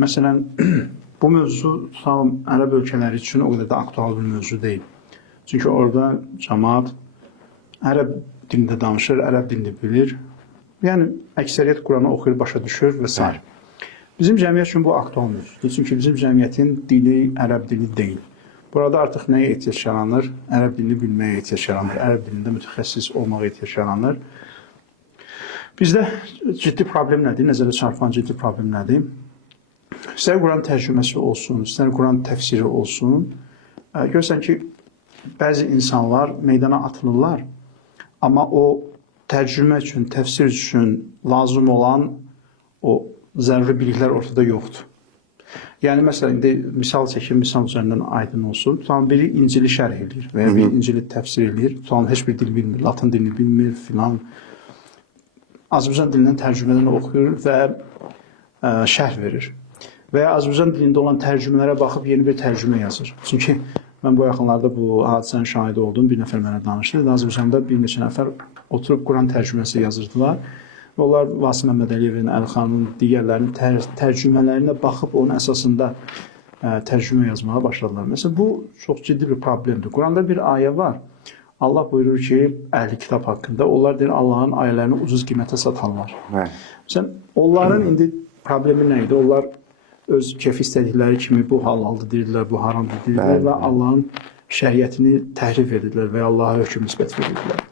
Məsələn, bu mövzu tam ərəb ölkələri üçün o qədər də aktual bir mövzu deyil. Çünki orada cəmaət ərəb dilində danışır, ərəb dilini bilir. Yəni, əksəriyyət Quranı oxuyur, başa düşür və s. Bizim cəmiyyət üçün bu aktual mövzudur. Çünki bizim cəmiyyətin dili ərəb dili deyil. Burada artıq nəyə ehtiyac yaranır? Ərəb dilini bilməyə ehtiyac yaranır. Ərəb dilində mütəxəssis olmağa ehtiyac yaranır. Bizdə ciddi problem nədir? Nəzərə çarpan ciddi problem nədir? İstər Quran tərcüməsi olsun, istər Quran təfsiri olsun. Görürsən ki, bəzi insanlar meydana atılırlar, amma o tərcümə üçün, təfsir üçün lazım olan o zəruri biliklər ortada yoxdur. Yəni, məsələn, indi misal çəkim, misal üzərindən aydın olsun. Tutalım, biri İncili şərh edir və ya bir İncili təfsir edir. Tutalım, heç bir dil bilmir, latın dilini bilmir filan. Azərbaycan dilindən tərcümədən oxuyur və şərh verir. Və ya Azərbaycan dilində olan tərcümələrə baxıb yeni bir tərcümə yazır. Çünki mən bu yaxınlarda bu hadisənin şahidi oldum, bir nəfər mənə danışdı. Azərbaycanda bir neçə nəfər oturub Quran tərcüməsi yazırdılar. Və onlar Vasif Məmmədəliyevin, Əlixanın, digərlərinin tərcümələrinə baxıb onun əsasında tərcümə yazmağa başladılar. Məsələn, bu çox ciddi bir problemdir. Quranda bir ayə var. Allah buyurur ki, əhli kitab haqqında, onlar deyir, Allahın ayələrini ucuz qiymətə satanlar. Məsələn, onların indi problemi nə idi? Onlar öz kefi istədikləri kimi bu halaldır deyirlər, bu haramdır deyirlər və Allahın şəriətini təhrif edirlər və Allaha hökm nisbət verirlər.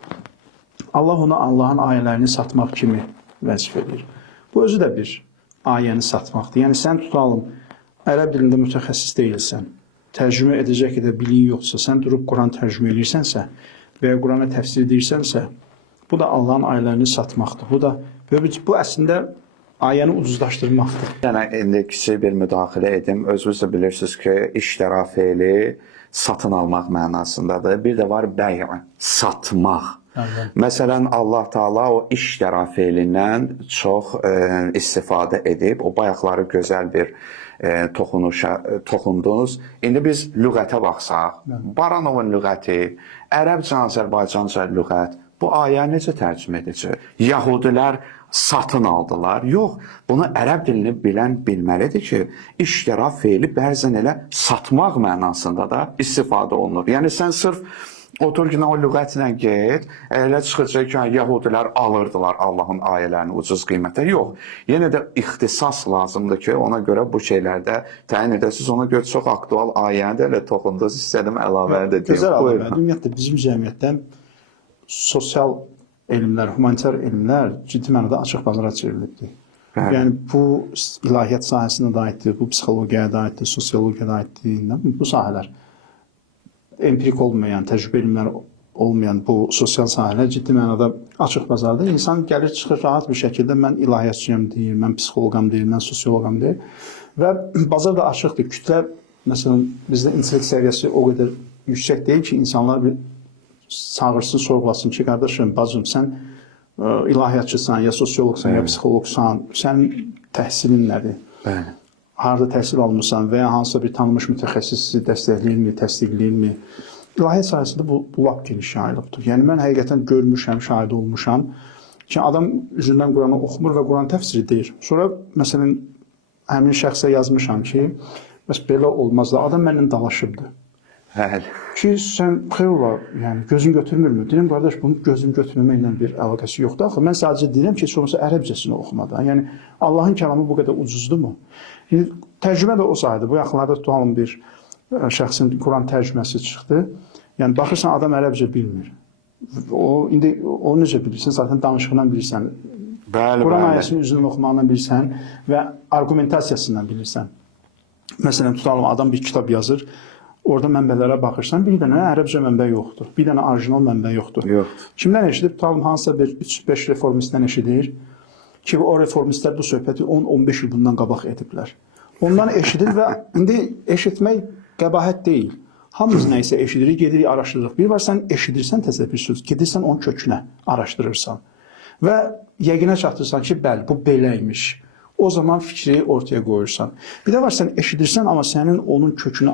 Allah ona Allahın ayələrini satmaq kimi vəzif edir. Bu özü də bir ayəni satmaqdır. Yəni, sən tutalım, ərəb dilində mütəxəssis deyilsən, tərcümə edəcək qədər biliyin yoxsa, sən durub Quran tərcümə edirсənsə və ya Qurana təfsir edirsənsə, bu da Allahın ayələrini satmaqdır. Bu əslində ayəni ucuzlaşdırmaqdır. Yəni, indi kiçik bir müdaxilə edim. Özünüz də bilirsiniz ki, iştira feili satın almaq mənasındadır. Bir də var bəy, satmaq. Məsələn, Allah Taala o iştira feilindən çox istifadə edib, o bayaqları gözəl bir toxundunuz. İndi biz lüğətə baxsaq, Baranovun lüğəti, ərəbcə, Azərbaycanca lüğət, bu ayə necə tərcümə edəcək? Yahudilər satın aldılar. Yox, bunu ərəb dilini bilən bilməlidir ki, iştira feili bəzən elə satmaq mənasında da istifadə olunur. Yəni, sən sırf otur ki, o lüğətlə get, elə çıxacaq ki, Yahudilər alırdılar Allahın ayələrini ucuz qiymətə. Yox, yenə də ixtisas lazımdır ki, ona görə bu şeylərdə təyin edəsiniz. Ona görə çox aktual ayəni də elə toxundunuz, istədim əlavə edəyim. Gözəl əlavə. Ümumiyyətlə, bizim cəmiyyətdən sosial elmlər, humanitar elmlər ciddi mənada açıq bazara çevrilibdir. Yəni, bu ilahiyyat sahəsinə də aiddir, bu psixologiyaya da aiddir, sosiologiyaya da aiddir, bu sahələr. Empirik olmayan, təcrübə elmlər olmayan bu sosial sahələr ciddi mənada açıq bazardır. İnsan gəlir, çıxır rahat bir şəkildə, mən ilahiyyatçıyam deyir, mən psixoloqam deyir, mən sosioloqam deyir. Və bazar da açıqdır. Kütlə, məsələn, bizdə intellekt səviyyəsi o qədər yüksək deyil ki, insanlar bir çağırsın, sorğulasın ki, qardaşım, bacım, sən ilahiyyatçısan, ya sosioloqsan, ya psixoloqsan, sənin təhsilin nədir? Bəli. Harada təhsil almışsan və ya hansısa bir tanınmış mütəxəssis sizi dəstəkləyirmi, təsdiqləyirmi? İlahiyyat sahəsində bu lap geniş yayılıbdır. Yəni, mən həqiqətən görmüşəm, şahid olmuşam ki, adam üzündən Quranı oxumur və Quran təfsiri deyir. Sonra, məsələn, həmin şəxsə yazmışam ki, belə olmaz da, adam mənlə dalaşıbdır. Bəli. Ki, sən xeyr var, yəni, gözün götürmürmü? Deyirəm, qardaş, bunun gözün götürməklə bir əlaqəsi yoxdur. Axı, mən sadəcə deyirəm ki, heç olmasa ərəbcəsini oxumadan. Yəni, Allahın kəlamı bu qədər ucuzdur mu? Tərcümə də o sayıdır. Bu yaxınlarda tutalım bir şəxsin Quran tərcüməsi çıxdı. Yəni, baxırsan, adam ərəbcə bilmir. İndi o necə bilirsən? Zaten danışığından bilirsən. Quran ayəsinin üzrünü oxumağından bilirsən və argumentasiyasından bilirsən. Məsələn, tutalım, adam bir kitab yazır. Orada mənbələrə baxırsan, bir dənə ərəbcə mənbə yoxdur. Bir dənə orijinal mənbə yoxdur. Kimdən eşidib? Tutalım, hansısa bir 3-5 reformistdən eşidir ki, o reformistlər bu söhbəti 10-15 il bundan qabaq ediblər. Ondan eşidir və indi eşitmək qəbahət deyil. Hamımız nəysə eşidirik, gedirik, araşdırırıq. Bir var, sən eşidirsən təzə bir söz, gedirsən onun kökünə araşdırırsan və yəqinə çatdırsan ki, bəli, bu beləymiş. O zaman fikri ortaya qoyursan. Bir də var, sən eşidirsən, amma sənin onun kökünü